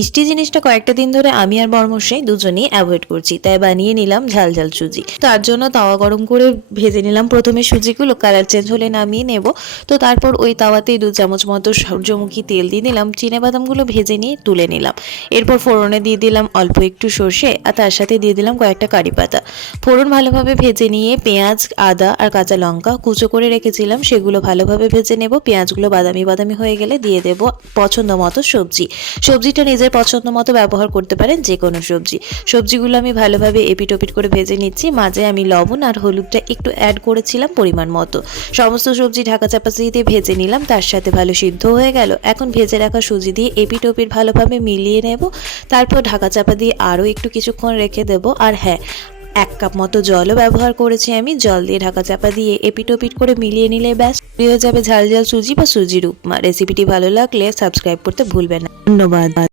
মিষ্টি জিনিসটা কয়েকটা দিন ধরে আমি আর বরমশাই দুজনেই অ্যাভয়েড করছি, তাই বানিয়ে নিলাম ঝাল ঝাল সুজি। তার জন্য তাওয়া গরম করে ভেজে নিলাম প্রথমে সুজিগুলো, কালার চেঞ্জ হলে নামিয়ে নেব। তো তারপর ওই তাওয়াতেই 2 চামচ মতো সূর্যমুখী তেল দিয়ে দিলাম, চিনেবাদামগুলো ভেজে নিয়ে তুলে নিলাম। এরপর ফোড়নে দিয়ে দিলাম অল্প একটু সর্ষে আর তার সাথে দিয়ে দিলাম কয়েকটা কারি পাতা। ফোড়ন ভালোভাবে ভেজে নিয়ে পেঁয়াজ, আদা আর কাঁচা লঙ্কা কুচো করে রেখেছিলাম, সেগুলো ভালোভাবে ভেজে নেব। পেঁয়াজগুলো বাদামি বাদামি হয়ে গেলে দিয়ে দেব পছন্দ মতো সবজি। সবজিটা নিজের পছন্দ মতো ব্যবহার করতে পারেন, যে কোনো সবজি। সবজিগুলো আমি ভালোভাবে এপিট ওপিট করে ভেজে নিচ্ছি। মাঝে আমি লবণ আর হলুদটা একটু অ্যাড করেছিলাম পরিমাণ মতো। সমস্ত সবজি ঢাকা চাপা দিয়ে ভেজে নিলাম, তার সাথে ভালো সিদ্ধ হয়ে গেল। এখন ভেজে রাখা সুজি দিয়ে এপিট ওপিট ভালোভাবে মিলিয়ে নেব। তারপর ঢাকা চাপা দিয়ে আরও একটু কিছুক্ষণ রেখে দেব। আর হ্যাঁ, 1 কাপ মতো জলও ব্যবহার করেছি আমি। জল দিয়ে ঢাকা চাপা দিয়ে এপিট ওপিট করে মিলিয়ে নিলে ব্যাস হয়ে যাবে ঝাল ঝাল সুজি বা সুজির উপমা। রেসিপিটি ভালো লাগলে সাবস্ক্রাইব করতে ভুলবেন না। ধন্যবাদ।